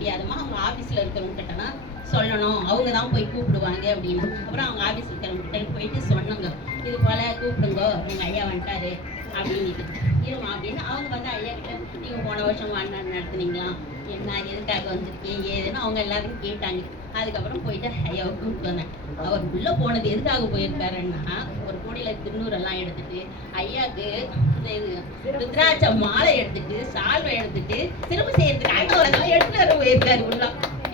முடியாதம்மா, அவங்க ஆஃபீஸில் இருக்கிறவங்க கிட்டனா சொல்லணும், அவங்க தான் போய் கூப்பிடுவாங்க அப்படின்னு. அப்புறம் அவங்க ஆஃபீஸில் இருக்கிறவங்க கிட்ட போயிட்டு சொன்னாங்க, இது போல் கூப்பிடுங்க, எங்கள் ஐயா வந்துட்டாரு அப்படின்ட்டு. இருமா அப்படின்னு அவங்க வந்து ஐயா கிட்ட, நீங்கள் போன வருஷம் நடத்துனீங்களா, என்ன எதுக்காக வந்திருக்கீங்க ஏதுன்னு அவங்க எல்லாரும் கேட்டாங்க. அதுக்கப்புறம் போயிட்டு ஐயாவை கூப்பிட்டு வந்தேன். அவர் உள்ளே போனது எதுக்காக போயிருக்காருன்னா, ஒரு கூடையில் திருநூறெல்லாம் எடுத்துட்டு ஐயாவுக்கு ருத்ராட்ச மாலை எடுத்துட்டு சால்வை எடுத்துட்டு திரும்ப செய்யறதுக்காக அவர் அதெல்லாம் எடுத்துட்டு வர போயிருக்காரு உள்ள.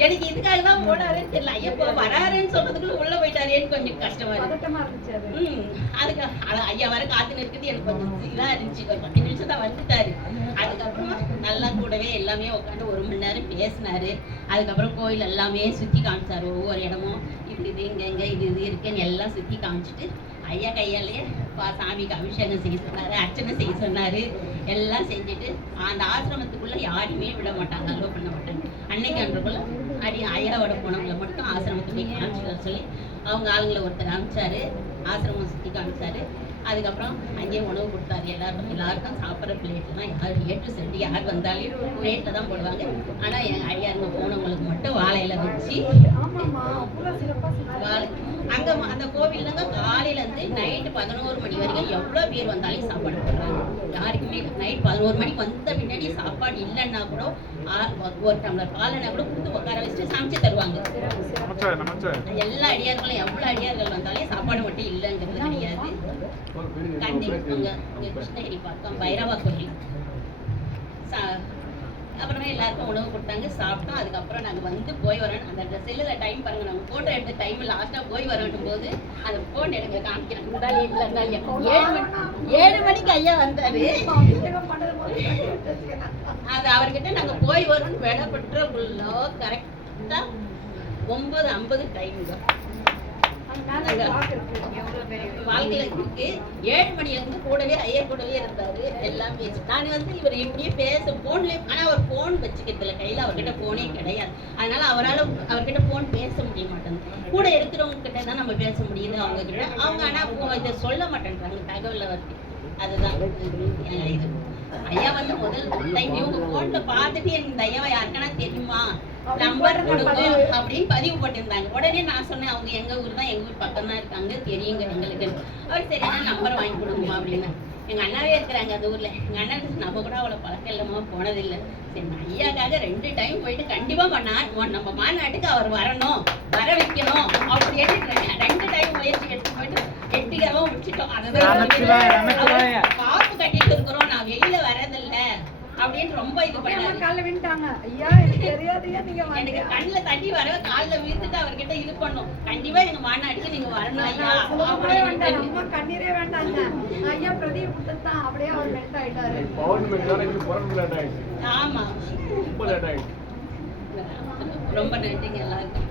எனக்கு இதுக்காக தான் போனாருன்னு தெரியல. எப்போ வராருன்னு சொல்றதுக்குள்ள உள்ள போயிட்டாரேன்னு கொஞ்சம் கஷ்டமா இருக்கு. அதுக்கு ஐயா வர காத்து நிற்கிறது எனக்கு கொஞ்சம் இதா இருந்துச்சு. ஒரு 10 நிமிஷம் தான் வந்துட்டாரு. அதுக்கப்புறமா நல்லா கூடவே எல்லாமே உட்காந்து 1 மணி நேரம் பேசினாரு. அதுக்கப்புறம் கோயில் எல்லாமே சுத்தி காமிச்சாரு. ஒவ்வொரு இடமும் இது இங்க இது இருக்குன்னு எல்லாம் சுத்தி காமிச்சிட்டு ஐயா கையாலேயே சாமிக்கு அபிஷேகம் செய்ய சொன்னாரு, அர்ச்சனை செய்ய சொன்னாரு. எல்லாம் செஞ்சுட்டு அந்த ஆசிரமத்துக்குள்ள யாரையுமே விட மாட்டாங்க, அலோவ் பண்ண மாட்டாங்க. அன்னைக்கு அன்றைக்குள்ள ஐயாவோட போனவங்களை மட்டும் ஆசிரமத்துக்கு போய் காமிச்சு சொல்லி அவங்க ஆளுங்களை ஒருத்தர் காமிச்சாரு. ஆசிரமம் சுற்றி காமிச்சாரு. அதுக்கப்புறம் அங்கேயே உணவு கொடுத்தாரு. எல்லாருக்கும் சாப்பிட்ற பிளேட்லாம் யார் ஏற்று செஞ்சு யார் வந்தாலும் பிளேட்டில் தான் போடுவாங்க. ஆனால் எங்கள் ஐயாருங்க போனவங்களுக்கு மட்டும் வாழையில வச்சு அங்கே அந்த கோவில்லங்க காலையிலேருந்து நைட்டு 11 மணி வரைக்கும் எவ்வளோ பேர் வந்தாலும் சாப்பாடு போடுறாங்க. யாருக்குமே நைட் 11 மணிக்கு வந்த பின்னாடி சாப்பாடு இல்லைன்னா கூட ஒரு டம்ளர் பாலனை கூட கொடுத்து உட்கார வச்சுட்டு சமைச்சு தருவாங்க. எல்லா அடியார்களும் எவ்வளோ அடியார்கள் வந்தாலும் சாப்பாடு மட்டும் இல்லைங்கிறது கிடையாது. கண்டிப்பாங்க கிருஷ்ணகிரி பக்கம் பைரவா கோயில். அப்புறமே எல்லாருக்கும் உணவு கொடுத்தாங்க, சாப்பிட்டோம். அதுக்கப்புறம் நாங்கள் வந்து போய் வரோம். அந்த செல்லில் டைம் பாருங்க, நாங்கள் ஃபோட்டோ எடுத்த டைம் லாஸ்ட்டாக போய் வரட்டும் போது அந்த ஃபோன் எனக்கு காமிக்கிறேன். 7 மணிக்கு ஐயா வந்தாரு. அது அவர்கிட்ட நாங்கள் போய் வரோம்னு விடப்பட்டுள்ள கரெக்டாக 9:50 டைம் தான் வாழ்க்கையில இருக்கு. 7 மணில இருந்து கூடவே ஐயர் கூடவே இருந்தாரு. எல்லாம் பேசி நான் வந்து இவர் இப்படியே பேச போன்ல, ஆனா அவர் போன் வச்சுக்கிறதுல கையில அவர்கிட்ட போனே கிடையாது. அதனால அவர்கிட்ட போன் பேச முடிய மாட்டேங்குது. கூட இருக்கிறவங்க கிட்ட தான் நம்ம பேச முடியுது அவங்க கிட்ட. அவங்க ஆனா இதை சொல்ல மாட்டேன்றாங்க, தகவலை வந்து. அதுதான் இது. ஐயா வந்து முதல் டைம் இவங்க போன்ல பார்த்துட்டு எனக்கு இந்த ஐயாவை யாருக்கானா தெரியுமா, நம்பர் கொடுங்க அப்படின்னு பதிவு போட்டிருந்தாங்க. உடனே நான் சொன்னேன், அவங்க எங்க ஊர் தான், எங்க ஊர் பக்கம் தான் இருக்காங்க, தெரியுங்க எங்களுக்கு. அவர் சரியான நம்பர் வாங்கி கொடுங்கம்மா அப்படின்னு. எங்க அண்ணாவே இருக்கிறாங்க அந்த ஊர்ல. எங்க அண்ணன் நம்ம கூட அவ்வளவு பழக்கம் இல்லாம போனதில்லை. சரி ஐயாக்காக 2 டைம் போயிட்டு கண்டிப்பா நம்ம மாநாட்டுக்கு அவர் வரணும், வர வைக்கணும் அப்படி எடுத்துக்கிறாங்க. 2 டைம் முயற்சி எடுத்து போயிட்டு வெற்றிகரமா முடிச்சிட்டோம். காப்பு கட்டிட்டு இருக்கிறோம், நான் வெளியில வரதில்லை அப்படின்னு ரொம்ப இது பண்ணாங்க. எனக்கு கண்ணுல தண்ணி வர காலில் விழுந்துட்டு அவர்கிட்ட இது பண்ணும், கண்டிப்பா எங்க மாநாட்டுக்கு நீங்க வரணும் ஐயா. கண்ணீரே வேண்டாங்க ஐயா, பிரதீப் தான் அப்படியே அவர் மெல்ட் ஆயிட்டாரு. ஆமா ரொம்ப நன்றிங்க எல்லாருக்கும்.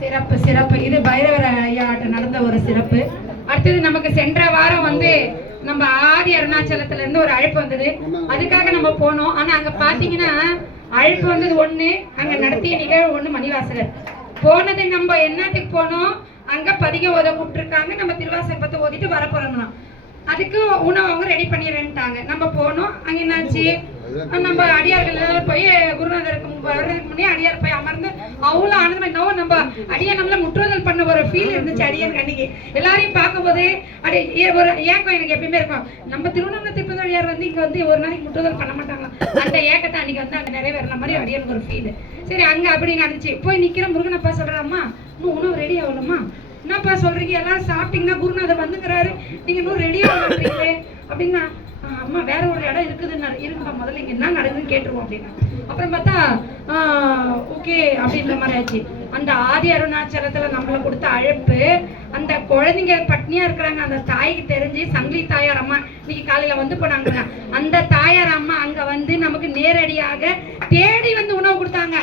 சிறப்பு சிறப்பு. இது பைரவர் ஐயா நடந்த ஒரு சிறப்பு. அடுத்தது நமக்கு சென்ற வாரம் வந்து நம்ம ஆதி அருணாச்சலத்துல இருந்து ஒரு அழைப்பு வந்தது. அதுக்காக நம்ம போனோம். ஆனா அங்க பாத்தீங்கன்னா அழைப்பு வந்தது ஒண்ணு, அங்க நடத்திய நிகழ்வு ஒண்ணு. மணிவாசகர் போனது நம்ம என்னத்துக்கு போனோம், அங்க பதிக ஓத கூப்பிட்டுருக்காங்க. நம்ம திருவாசகத்தை ஓதிட்டு வர போறோம்லாம். அதுக்கு உணவு அவங்க ரெடி பண்ணிடுறேன்ட்டாங்க. நம்ம போனோம். அங்க என்னாச்சு, நம்ம அடியார்கள் போய் குருநாதருக்கு வர்றதுக்கு முன்னே அடியார் போய் அமர்ந்து அவ்வளோ ஆனந்தமா இன்னும் நம்ம அடியார் நம்மள முற்றுதல் பண்ண ஒரு ஃபீல் இருந்துச்சு. அடியார் அன்னைக்கு எல்லாரையும் பார்க்கும்போது அப்படியே ஒரு ஏக்கம் எனக்கு எப்பயுமே இருக்கும். நம்ம திருவண்ணாமலை திருப்பதி அடியார் வந்து இங்க வந்து ஒரு நாளைக்கு முற்றுதல் பண்ண மாட்டாங்க. அந்த ஏக்கத்தை அன்னைக்கு வந்து அங்க நிறைவேறின மாதிரி அடியாருக்கு ஒரு ஃபீல். சரி அங்க அப்படி நடந்துச்சு. போய் நிக்கிற முருகனப்பா சொல்றாம்மா, இன்னும் உணவு ரெடி ஆகணுமா, என்னப்பா சொல்றீங்க, எல்லாரும் சாப்பிட்டீங்கன்னா குருநாதர் வந்துக்கிறாரு, நீங்க இன்னும் ரெடி ஆகுறீங்களே அப்படின்னா, அம்மா வேற ஒரு இடம் இருக்குதுன்னு இருக்குப்பா, முதல்ல இங்க என்ன நடக்குதுன்னு கேட்டுருவோம் அப்படின்னா. அப்புறம் பார்த்தா ஓகே அப்படின்ற மாதிரி ஆச்சு. அந்த ஆதி அருணாச்சலத்துல நம்மள கொடுத்த அழைப்பு, அந்த குழந்தைங்க பட்னியா இருக்கிறாங்க, அந்த தாய்க்கு தெரிஞ்சு சங்கிலி தாயார் அம்மா இன்னைக்கு காலையில வந்து போனாங்க. அந்த தாயார் அம்மா அங்க வந்து நமக்கு நேரடியாக தேடி வந்து உணவு கொடுத்தாங்க.